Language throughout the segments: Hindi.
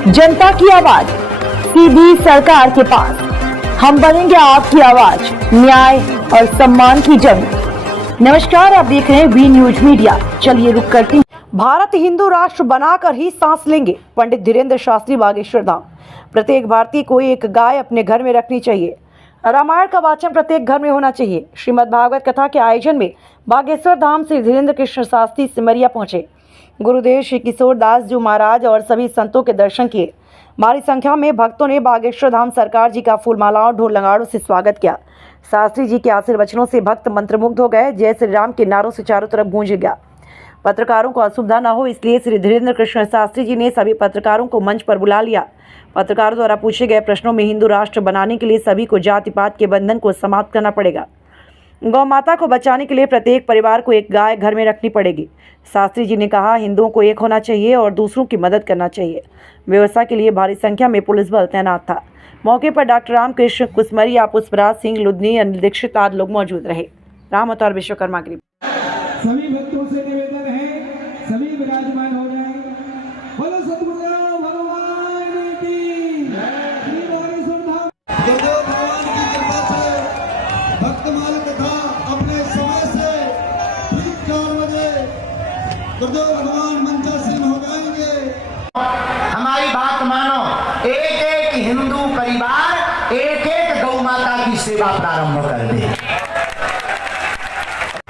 जनता की आवाज सीधी सरकार के पास। हम बनेंगे आपकी आवाज, न्याय और सम्मान की जंग। नमस्कार, आप देख रहे हैं वी न्यूज मीडिया। चलिए रुक करते हैं। भारत हिंदू राष्ट्र बनाकर ही सांस लेंगे, पंडित धीरेन्द्र शास्त्री, बागेश्वर धाम। प्रत्येक भारतीय को एक गाय अपने घर में रखनी चाहिए। रामायण का वाचन प्रत्येक घर में होना चाहिए। श्रीमद् भागवत कथा के आयोजन में बागेश्वर धाम से धीरेन्द्र कृष्ण शास्त्री सिमरिया पहुंचे। गुरुदेव श्री किशोर दास जी महाराज और सभी संतों के दर्शन किए। भारी संख्या में भक्तों ने बागेश्वर धाम सरकार जी का फूलमालाओं, ढोल नगाड़ों से स्वागत किया। शास्त्री जी के आशीर्वचनों से भक्त मंत्रमुग्ध हो गए। जय श्री राम के नारों से चारों तरफ गूंज गया। पत्रकारों को असुविधा न हो, इसलिए श्री धीरेन्द्र कृष्ण शास्त्री जी ने सभी पत्रकारों को मंच पर बुला लिया। पत्रकारों द्वारा पूछे गए प्रश्नों में हिंदू राष्ट्र बनाने के लिए सभी को जाति पात के बंधन को समाप्त करना पड़ेगा। गौ माता को बचाने के लिए प्रत्येक परिवार को एक गाय घर में रखनी पड़ेगी। शास्त्री जी ने कहा, हिंदुओं को एक होना चाहिए और दूसरों की मदद करना चाहिए। व्यवस्था के लिए भारी संख्या में पुलिस बल तैनात था। मौके पर डॉक्टर रामकृष्ण कुसमरिया, पुष्पराज सिंह लुधनी, अनिल दीक्षित आदि लोग मौजूद रहे। राम अवतार विश्वकर्मा की सभी भक्तों से निवेदन है, सभी विराजमान हो जाए। बोलो सतगुरुदेव भगवान की श्री बागेश्वर धाम। गुरुदेव भगवान की कृपा से भक्तमाल कथा अपने समय से ठीक 4 बजे गुरुदेव भगवान मंचासीन हो जाएंगे। हमारी बात मानो, एक एक हिंदू परिवार एक एक गौ माता की सेवा प्रारंभ कर दे।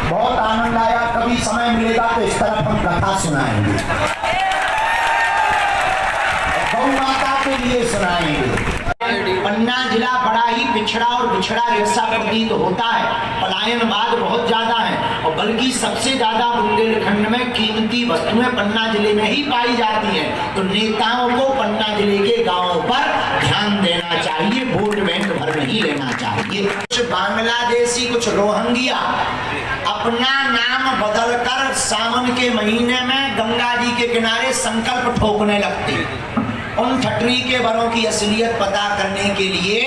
बहुत आनंद आया। कभी समय मिलेगा तो इस तरफ हम कथा सुनाएंगे, गौ माता के लिए सुनाएंगे। पन्ना जिला बड़ा ही पिछड़ा और बिछड़ा जैसा प्रतीत होता है। पलायनवाद बहुत ज्यादा है और बल्कि सबसे ज्यादा बुंदेलखंड में कीमती वस्तुएं पन्ना जिले में ही पाई जाती हैं। तो नेताओं को पन्ना जिले के गांवों पर ध्यान देना चाहिए, वोट बैंक भर नहीं लेना चाहिए। कुछ बांग्लादेशी, कुछ रोहिंग्या अपना नाम बदलकर सावन के महीने में गंगा जी के किनारे संकल्प ठोकने लगते। उन ठटरी के वरों की असलियत पता करने के लिए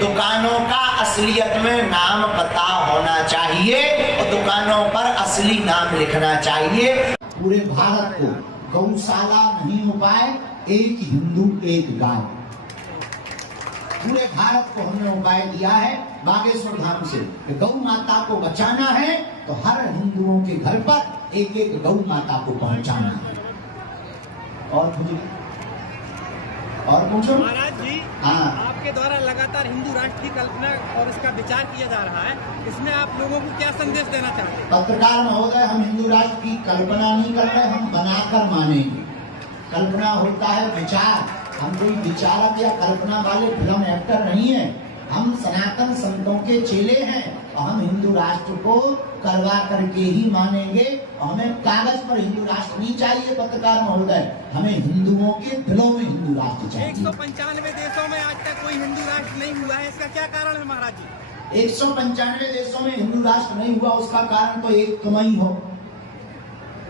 दुकानों का असलियत में नाम पता होना चाहिए और दुकानों पर असली नाम लिखना चाहिए। पूरे भारत को गौशाला नहीं हो पाए, एक हिंदू एक गाय। पूरे भारत को हमने उपाय दिया है बागेश्वर धाम से। गौ माता को बचाना है तो हर हिंदुओं के घर पर एक एक गौ माता को पहुंचाना है। और पूछो महाराज जी। हाँ, आपके द्वारा लगातार हिंदू राष्ट्र की कल्पना और इसका विचार किया जा रहा है, इसमें आप लोगों को क्या संदेश देना चाहते हैं? पत्रकार महोदय, हम हिंदू राष्ट्र की कल्पना नहीं कर रहे, हम बनाकर मानेंगे। कल्पना होता है विचार। हम कोई विचारक या कल्पना वाले फिल्म एक्टर नहीं है। हम सनातन संतों के चेले हैं और हम हिंदू राष्ट्र को करवा करके ही मानेंगे। और हमें कागज पर हिंदू राष्ट्र नहीं चाहिए पत्रकार महोदय, हमें हिंदुओं के दिलों में हिंदू राष्ट्र चाहिए। 195 देशों में आज तक कोई हिंदू राष्ट्र नहीं हुआ है, इसका क्या कारण है महाराज जी? 195 देशों में हिंदू राष्ट्र नहीं हुआ, उसका कारण तो एक तुम ही हो।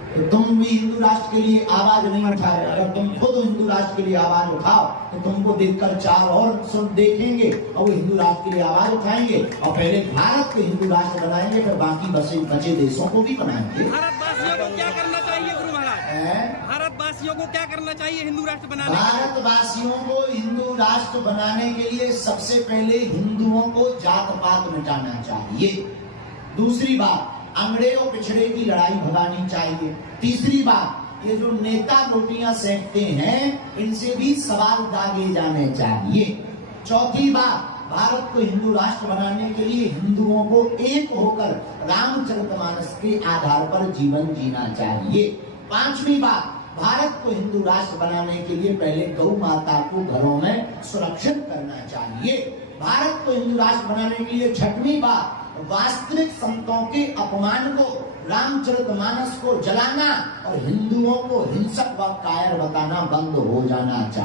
तो तुम भी हिंदू राष्ट्र के लिए आवाज नहीं उठाए। अगर तुम खुद हिंदू राष्ट्र के लिए आवाज उठाओ तो तुमको देखकर 4 और सब देखेंगे और वो हिंदू राष्ट्र के लिए आवाज उठाएंगे और पहले भारत को हिंदू राष्ट्र बनाएंगे, फिर बाकी बचे देशों को भी बनाएंगे। भारतवासियों को क्या करना चाहिए गुरु महाराज? भारतवासियों को क्या करना चाहिए हिंदू राष्ट्र बनाने? भारतवासियों को हिंदू राष्ट्र बनाने के लिए सबसे पहले हिंदुओं को जात पात मिटाना चाहिए। दूसरी बात, अंगड़े और पिछड़े की लड़ाई भगानी चाहिए। तीसरी बात, ये जो नेता रोटियां सेकते हैं इनसे भी सवाल दागे जाने चाहिए। चौथी बात, भारत को हिंदू राष्ट्र बनाने के लिए हिंदुओं को एक होकर रामचरितमानस के आधार पर जीवन जीना चाहिए। पांचवी बात, भारत को हिंदू राष्ट्र बनाने के लिए पहले गौ माता को घरों में सुरक्षित करना चाहिए। भारत को हिंदू राष्ट्र बनाने के लिए छठवीं बात, वास्तविक संतों के अपमान को, रामचरितमानस को जलाना और हिंदुओं को हिंसक व कायर बताना बंद हो जाना चाहिए।